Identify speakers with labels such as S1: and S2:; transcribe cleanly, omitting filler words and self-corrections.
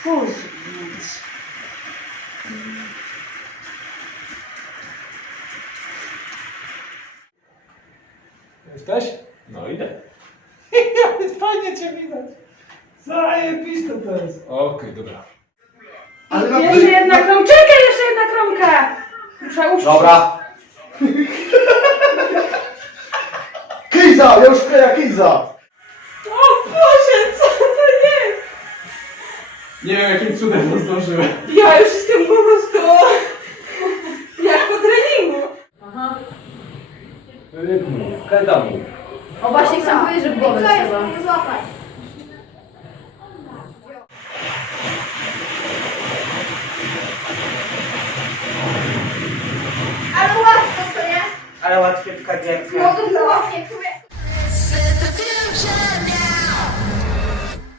S1: Spóźnić.
S2: Jesteś? No idę. Fajnie cię widać. Zajebiste to jest. Okej, dobra.
S3: Ale
S1: Jeszcze jedna kromka. Czekaj, jeszcze jedna kromka. Muszę uszczyć.
S3: Dobra. Kiza! Ja już kleję kiza!
S1: O Boże, co to jest?
S2: Nie wiem jakim cudem to zdążyłem.
S1: Ja już jestem po prostu jak po treningu. Aha.
S2: Kajdamu.
S4: O właśnie chcę powiedzieć, że głowę trzeba.
S5: Złapać. Ale łatwo to nie?
S6: Ale łatwiej w kadzie.
S5: No to było łatwiej,